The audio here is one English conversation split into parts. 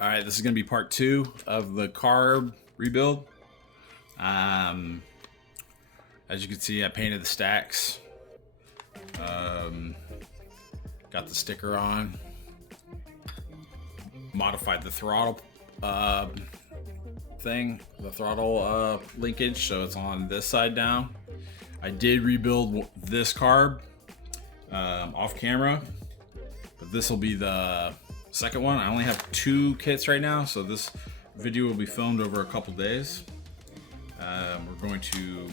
All right, this is gonna be part 2 of the carb rebuild. As you can see, I painted the stacks. Got the sticker on. Modified the throttle thing, the throttle linkage, so it's on this side now. I did rebuild this carb off camera, but this will be the second one. I only have 2 kits right now, so this video will be filmed over a couple days. We're going to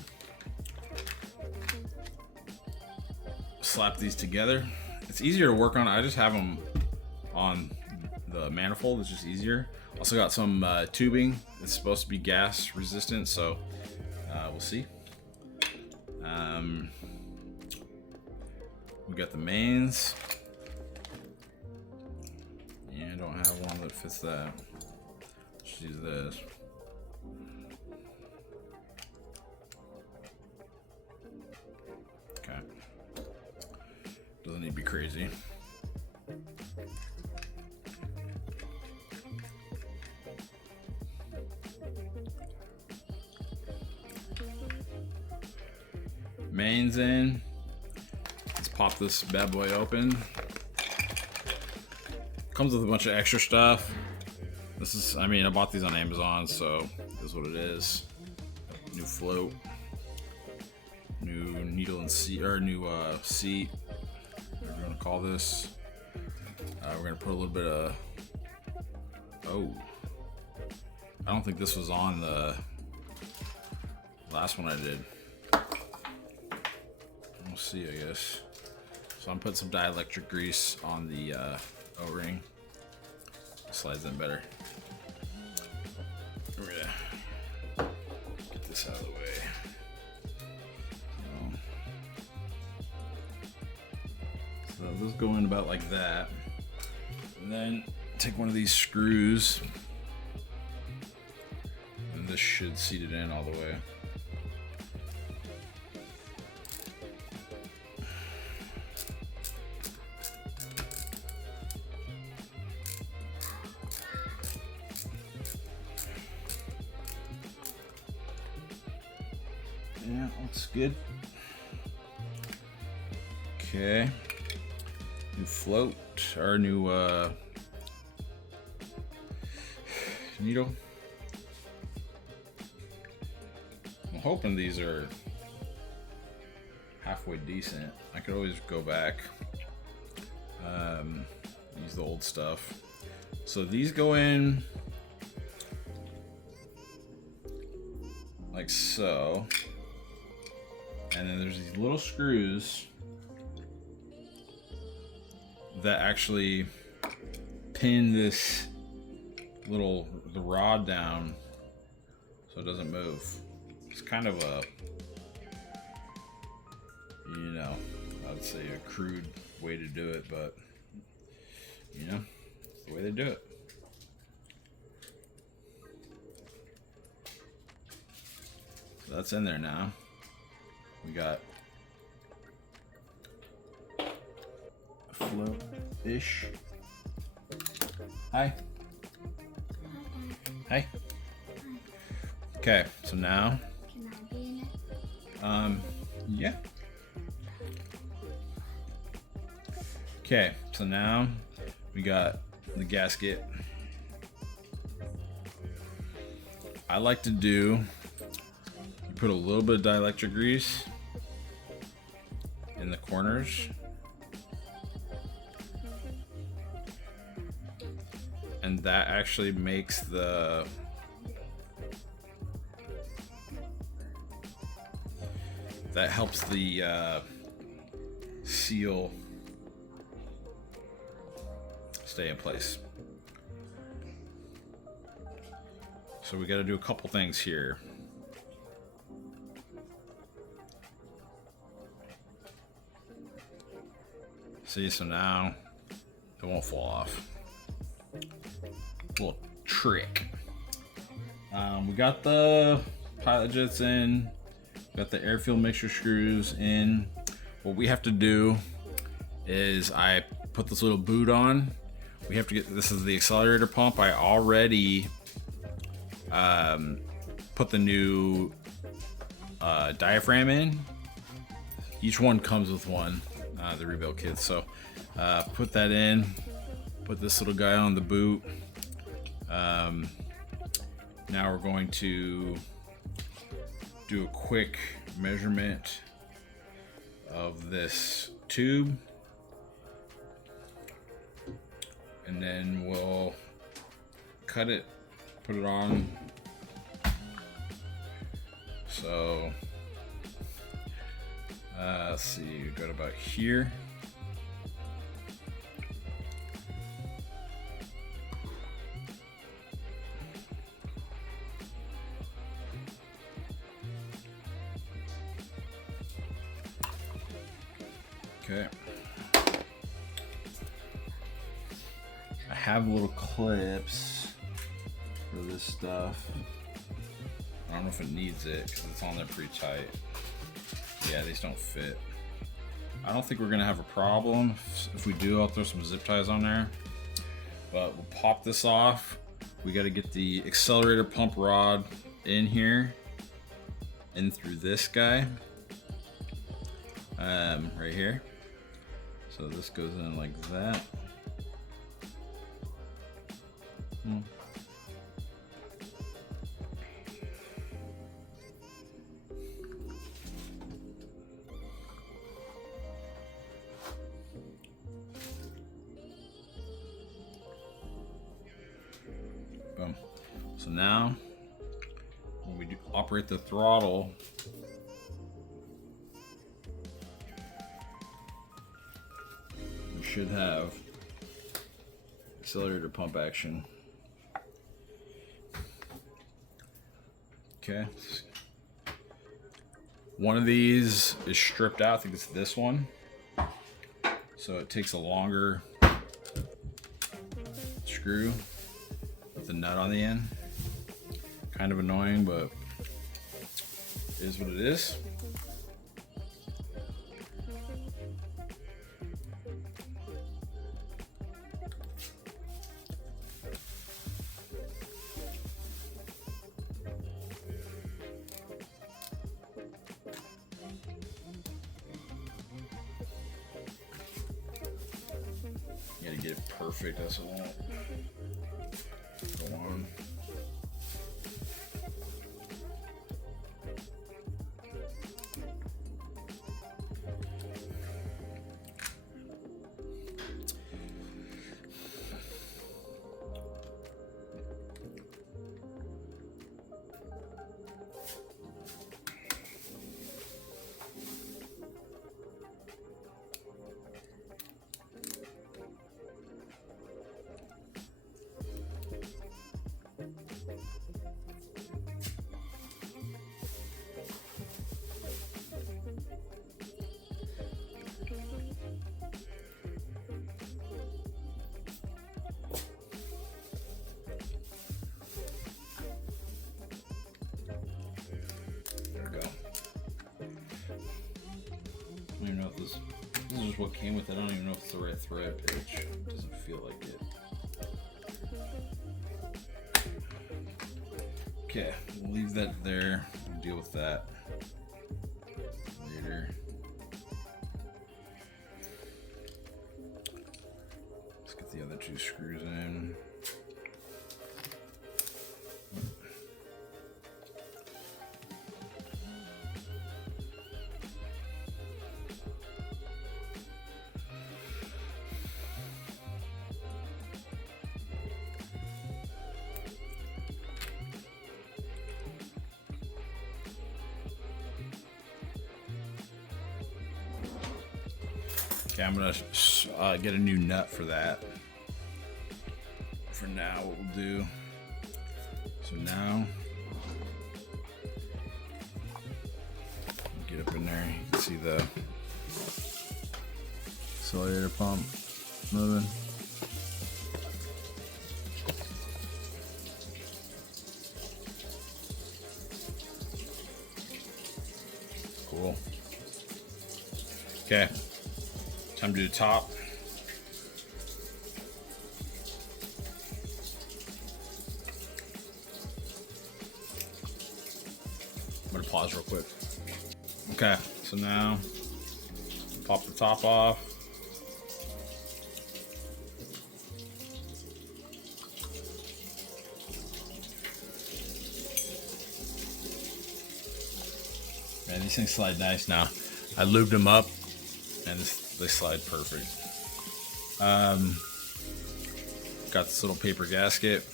slap these together. It's easier to work on. I just have them on the manifold. It's just easier. Also got some tubing. It's supposed to be gas resistant, so we'll see. We got the mains. Yeah, I don't have one that fits that. Let's use this. Okay. Doesn't need to be crazy. Mains in. Let's pop this bad boy open. Comes with a bunch of extra stuff. This is, I mean, I bought these on Amazon, so this is what it is. New float, new needle and seat, or new seat, whatever you want to call this. We're gonna put a little bit of, I don't think this was on the last one I did. We'll see, I guess. So I'm putting some dielectric grease on the O-ring. Slides in better. We're gonna get this out of the way. So this go in about like that. And then take one of these screws. And this should seat it in all the way. Yeah, looks good. Okay. New float, or new needle. I'm hoping these are halfway decent. I could always go back, use the old stuff. So these go in like so. And then there's these little screws that actually pin this the rod down so it doesn't move. It's kind of a, you know, I'd say a crude way to do it, but you know, it's the way they do it. So that's in there now. We got float-ish. Hi. Hi. Okay, so now. Can I be in it? Yeah. Okay, so now we got the gasket. I like to do, you put a little bit of dielectric grease in the corners, and that actually makes that helps the seal stay in place. So we got to do a couple things here. See, so now it won't fall off. Little trick. We got the pilot jets in, got the air fuel mixture screws in. What we have to do is I put this little boot on. we have to get, this is the accelerator pump. I already put the new diaphragm in. Each one comes with one, the rebuild kit. So put that in, put this little guy on the boot. Now we're going to do a quick measurement of this tube, and then we'll cut it, put it on. So let's see, we got about here. Okay. I have little clips for this stuff. I don't know if it needs it because it's on there pretty tight. Yeah, these don't fit. I don't think we're gonna have a problem. If we do, I'll throw some zip ties on there. But we'll pop this off. We got to get the accelerator pump rod in here, in through this guy, right here. So this goes in like that. Boom. So now, when we do operate the throttle, we should have accelerator pump action. Okay. One of these is stripped out. I think it's this one. So it takes a longer screw with the nut on the end. Kind of annoying, but it is what it is. You gotta get it perfect, that's what I want. Go on. I don't even know if this is just what came with it. I don't even know if it's the right thread pitch. It doesn't feel like it. Okay, we'll leave that there. We'll deal with that later. Let's get the other two screws in. Okay, I'm gonna get a new nut for that. For now, what we'll do, so now, get up in there, you can see the accelerator pump moving. Cool. Okay. Time to do the top. I'm gonna pause real quick. Okay, so now pop the top off. Man, these things slide nice now. I lubed them up and they slide perfect. Got this little paper gasket.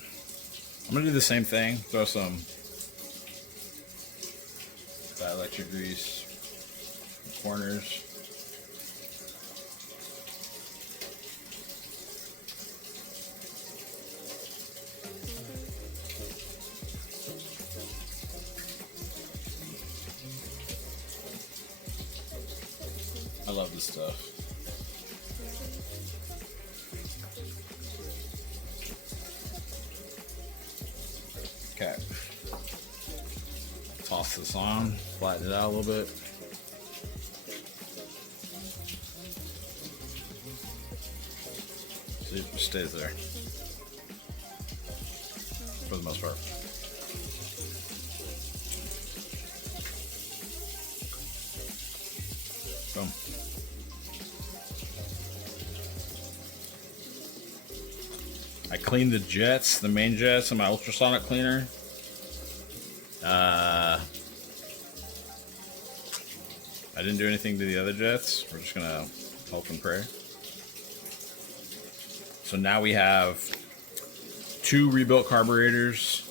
I'm gonna do the same thing. Throw some dielectric grease in the corners. I love this stuff. Okay. Toss this on, flatten it out a little bit. See if it stays there. For the most part. Boom. I cleaned the jets, the main jets, in my ultrasonic cleaner. I didn't do anything to the other jets. We're just gonna hope and pray. So now we have 2 rebuilt carburetors.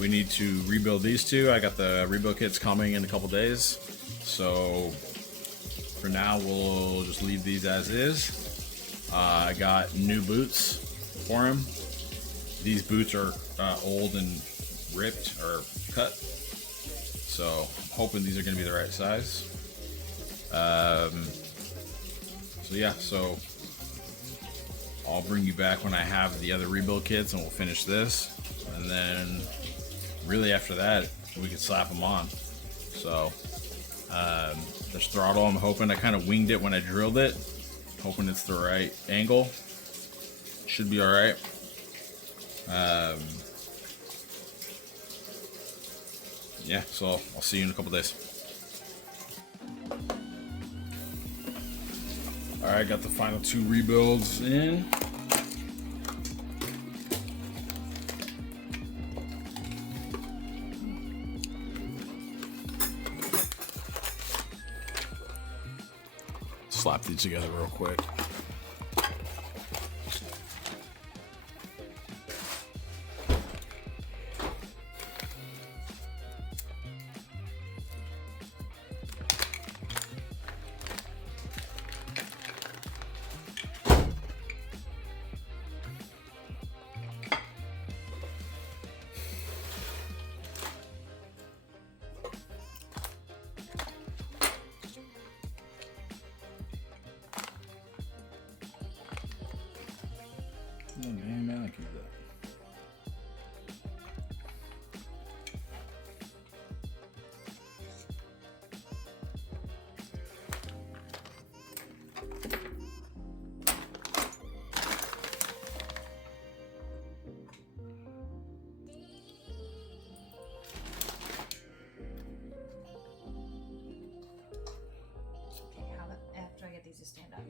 We need to rebuild these 2. I got the rebuild kits coming in a couple days. So for now, we'll just leave these as is. I got new boots for him. These boots are old and ripped or cut. So I'm hoping these are gonna be the right size. So yeah, so I'll bring you back when I have the other rebuild kits and we'll finish this. And then really after that, we can slap them on. So there's throttle. I'm hoping I kind of winged it when I drilled it. Hoping it's the right angle. Should be all right. Yeah, so I'll see you in a couple days. All right, got the final 2 rebuilds in. Slap these together real quick. Oh, man, I keep that. After I get these to stand up.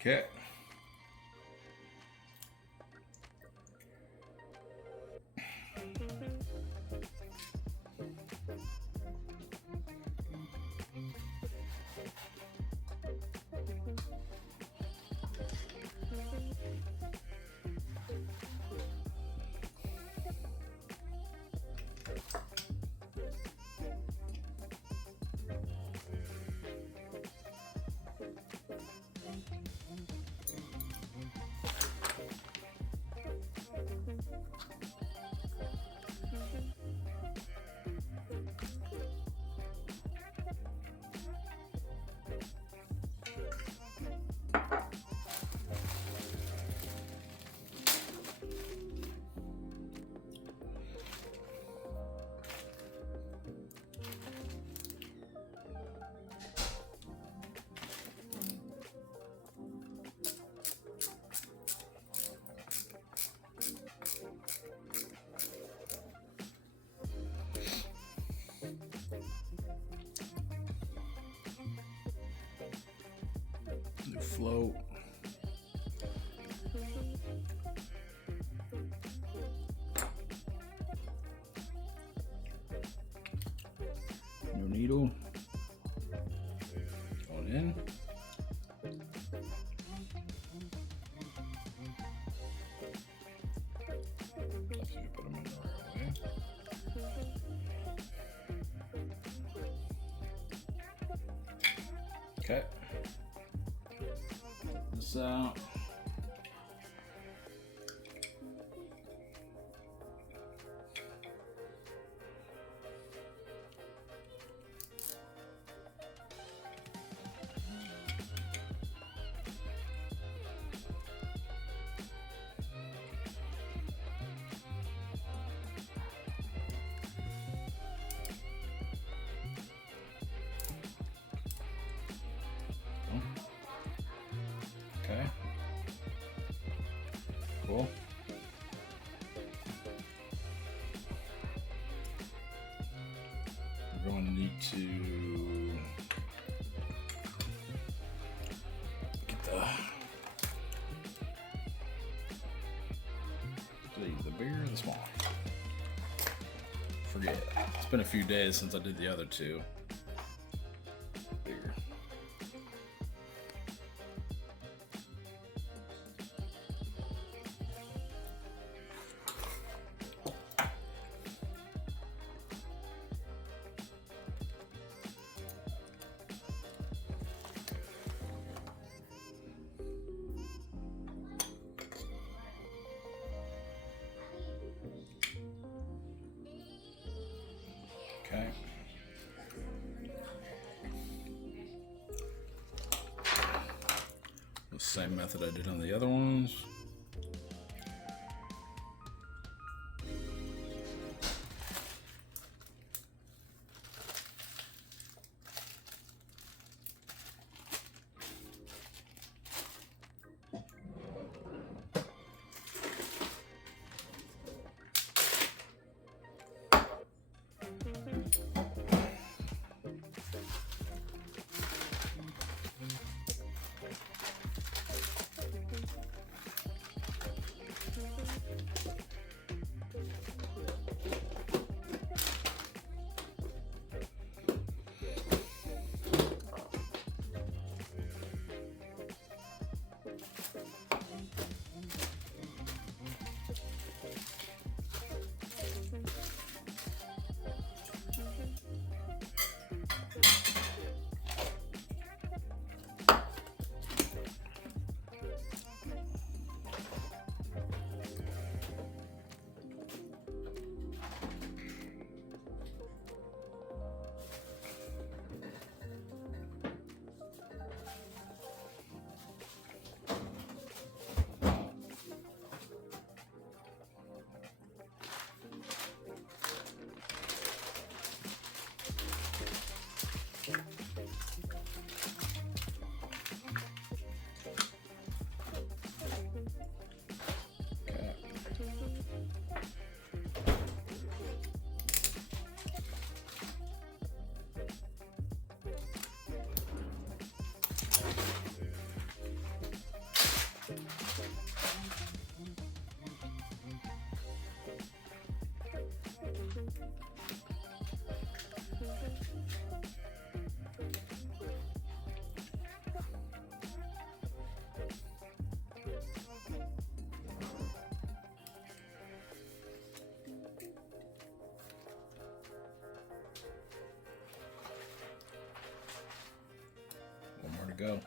Okay. float. No needle. Going in. Let's see, put them in the right way. Okay. This out. Okay. Cool. We're going to need to get the bigger or the small? Forget. It's been a few days since I did the other two. Bigger. Okay. The same method I did on the other ones. One more to go.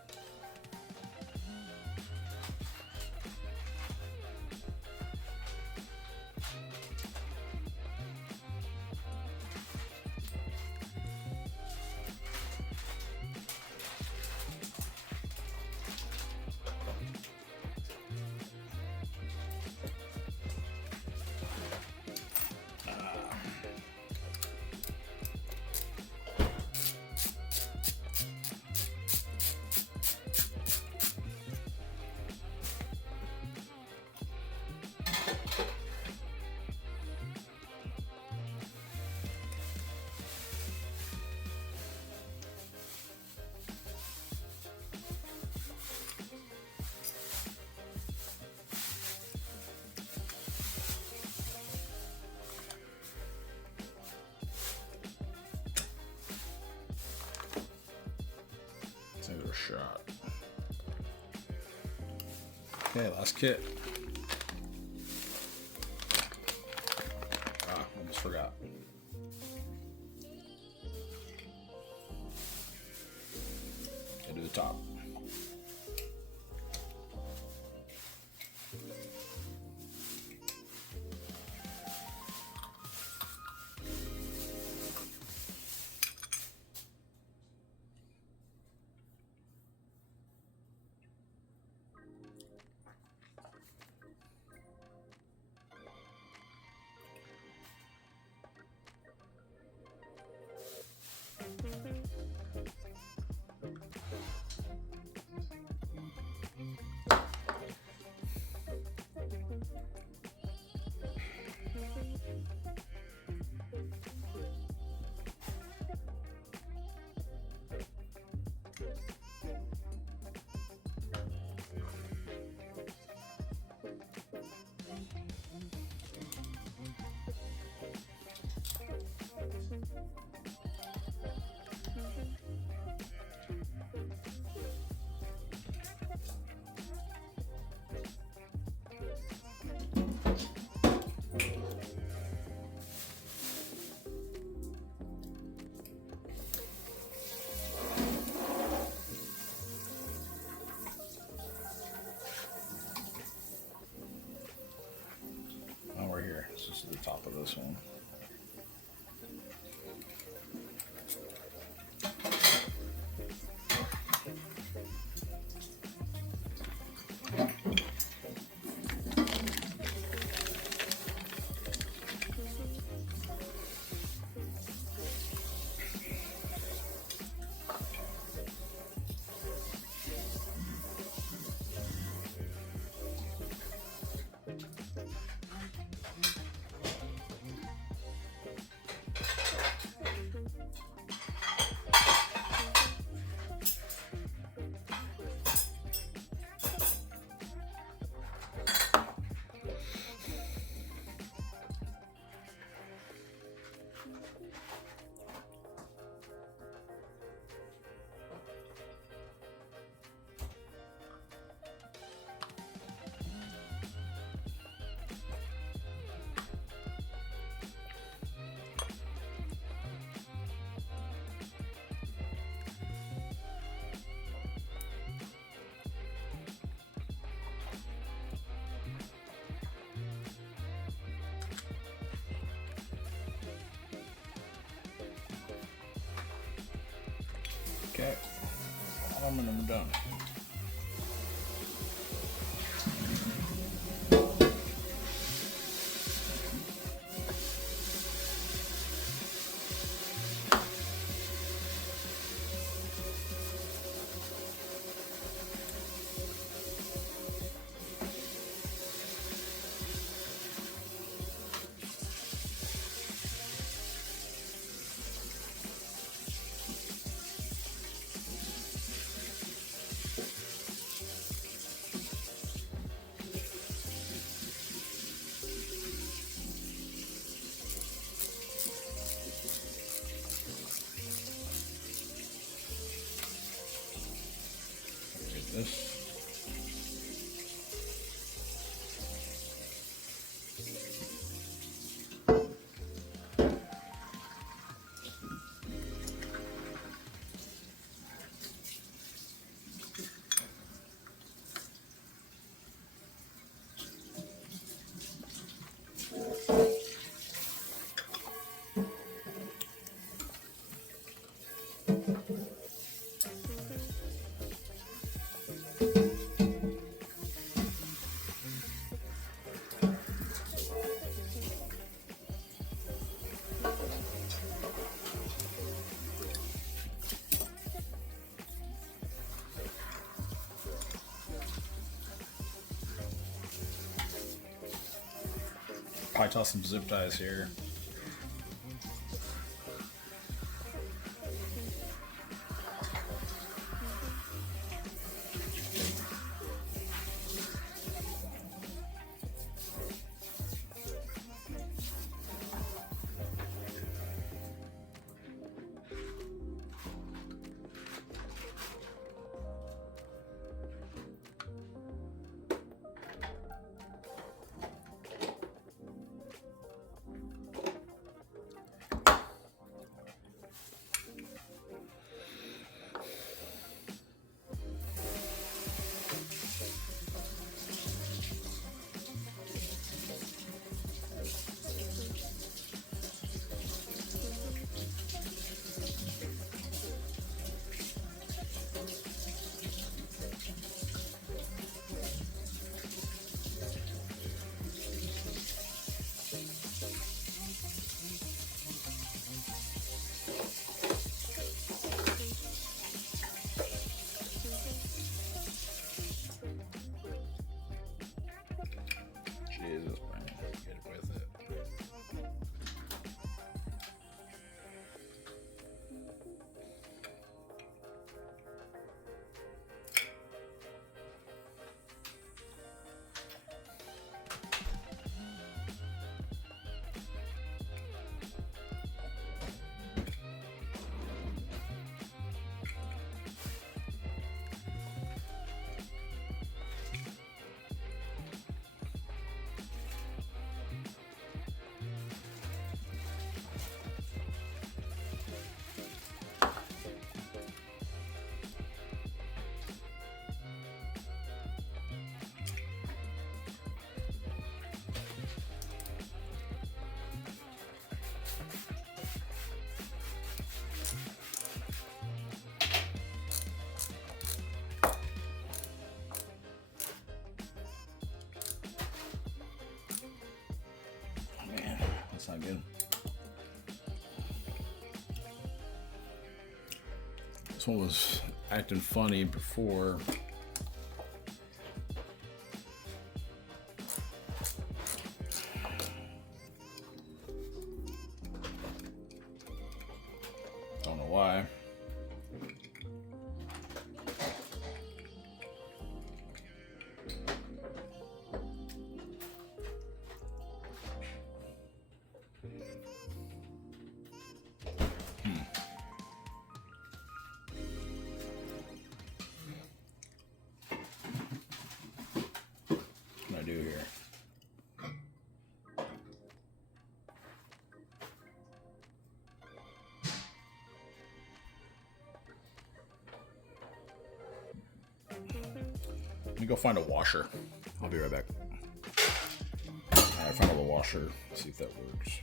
Okay, last kit. Ah, almost forgot. Go to the top. Now we're here. This is the top of this one. Okay, aluminum done. This. Probably toss some zip ties here. That's not good. This one was acting funny before. Don't know why. What can I do here? Let me go find a washer. I'll be right back. I found a washer. Let's see if that works.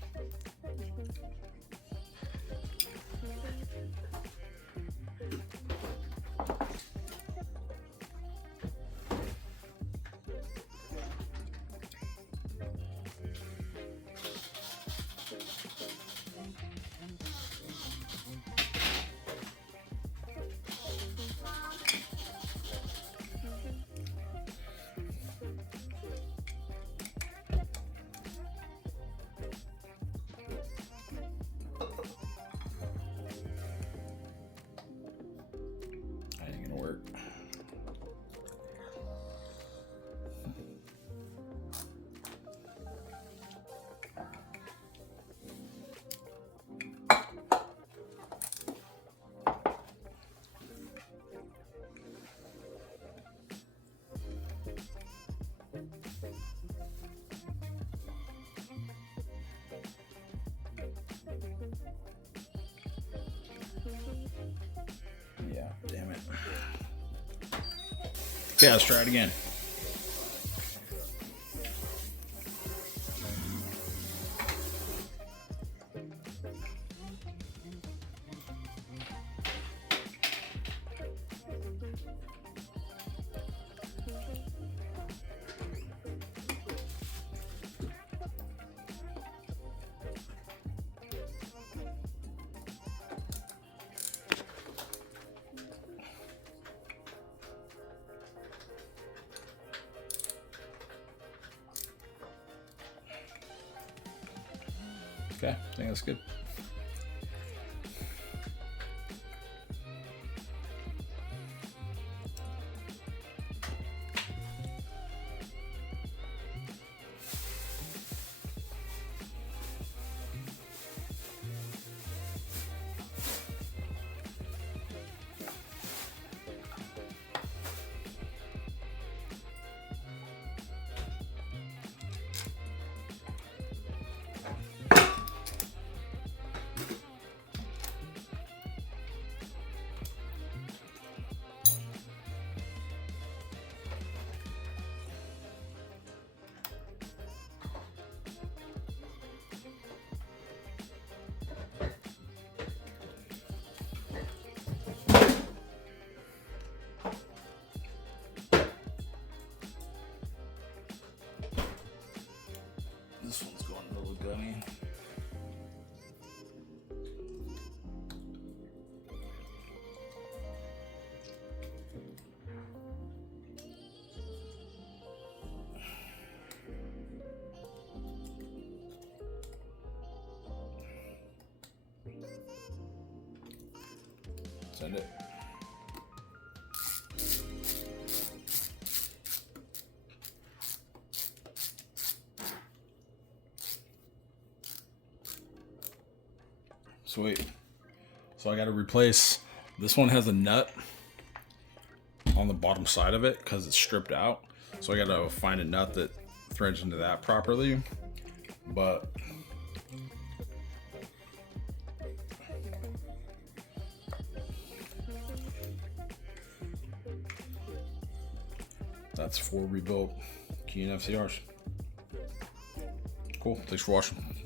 Yeah, damn it. Okay, let's try it again. Okay, I think that's good. This one's going a little gummy. Send it. Sweet. So I got to replace, this one has a nut on the bottom side of it because it's stripped out. So I got to find a nut that threads into that properly. But that's 4 rebuilt kehin FCRs. Cool. Thanks for watching.